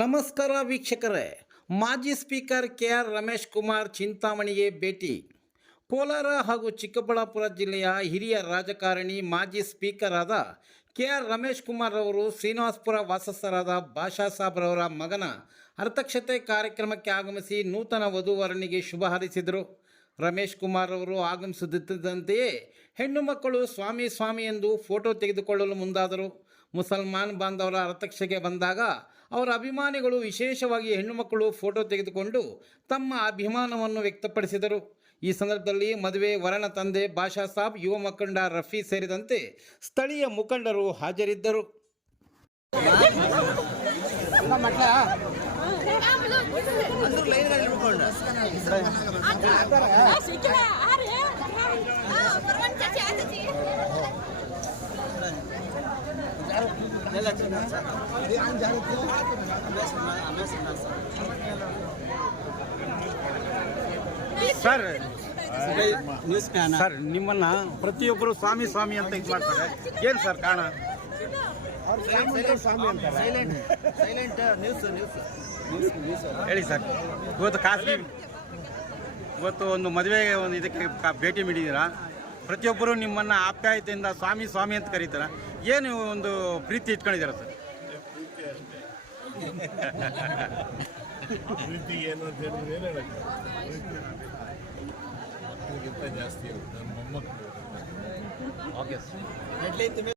ನಮಸ್ಕಾರ ವೀಕ್ಷಕರೇ. ಮಾಜಿ ಸ್ಪೀಕರ್ ಕೆಆರ್ ರಮೇಶ್ ಕುಮಾರ್ ಚಿಂತಾಮಣಿಗೆ ಭೇಟಿ. ಕೋಲಾರ ಹಾಗೂ ಚಿಕ್ಕಬಳ್ಳಾಪುರ ಜಿಲ್ಲೆಯ ಹಿರಿಯ ರಾಜಕಾರಣಿ ಮಾಜಿ ಸ್ಪೀಕರ್ ಆದ ಕೆಆರ್ ರಮೇಶ್ ಕುಮಾರ್ ಅವರು ಶ್ರೀನಿವಾಸಪುರ ವಾಸಸ್ಥರಾದ ಬಾಷಾ ಸಾಬ್ರವರ ಮಗನ ಅರ್ಥಕ್ಷತೆ ಕಾರ್ಯಕ್ರಮಕ್ಕೆ ಆಗಮಿಸಿ ನೂತನ ವಧುವರನಿಗೆ ಶುಭ ಹಾರೈಸಿದರು. ರಮೇಶ್ ಕುಮಾರ್ ಅವರು ಆಗಮಿಸುತ್ತಿದ್ದಂತೆಯೇ ಹೆಣ್ಣು ಮಕ್ಕಳು ಸ್ವಾಮಿ ಸ್ವಾಮಿ ಎಂದು ಫೋಟೋ ತೆಗೆದುಕೊಳ್ಳಲು ಮುಂದಾದರು. ಮುಸಲ್ಮಾನ್ ಬಾಂಧವರ ಅರ್ಥಕ್ಷತೆಗೆ ಬಂದಾಗ ಅವರ ಅಭಿಮಾನಿಗಳು ವಿಶೇಷವಾಗಿ ಹೆಣ್ಣು ಮಕ್ಕಳು ಫೋಟೋ ತೆಗೆದುಕೊಂಡು ತಮ್ಮ ಅಭಿಮಾನವನ್ನು ವ್ಯಕ್ತಪಡಿಸಿದರು. ಈ ಸಂದರ್ಭದಲ್ಲಿ ಮದುವೆ ವರನ ತಂದೆ ಬಾಷಾ ಸಾಬ್, ಯುವ ಮುಖಂಡ ರಫಿ ಸೇರಿದಂತೆ ಸ್ಥಳೀಯ ಮುಖಂಡರು ಹಾಜರಿದ್ದರು. ಸರ್ ನಿಮ್ಮನ್ನ ಪ್ರತಿಯೊಬ್ಬರು ಸ್ವಾಮಿ ಸ್ವಾಮಿ ಅಂತ ಇದು ಮಾಡ್ತಾರೆ, ಏನು ಸರ್ ಕಾರಣ? ಹೇಳಿ ಸರ್. ಇವತ್ತು ಖಾಸಗಿ ಇವತ್ತು ಒಂದು ಮದುವೆಗೆ ಒಂದು ಇದಕ್ಕೆ ಭೇಟಿ ನೀಡಿದ್ದೀರಾ, ಪ್ರತಿಯೊಬ್ಬರು ನಿಮ್ಮನ್ನು ಆಪ್ಯಾಯತೆಯಿಂದ ಸ್ವಾಮಿ ಸ್ವಾಮಿ ಅಂತ ಕರೀತಾರ, ಏನು ಒಂದು ಪ್ರೀತಿ ಇಟ್ಕೊಂಡಿದ್ದೀರಾ ಸರ್? ಪ್ರೀತಿ ಏನು ಅಂತ ಹೇಳಿದ್ರೆ ಏನು ಹೇಳಕ್ಕೆ ಜಾಸ್ತಿ ಇರುತ್ತೆ ನನ್ನ ಮೊಮ್ಮಕ್ಕಳು. Okay sir.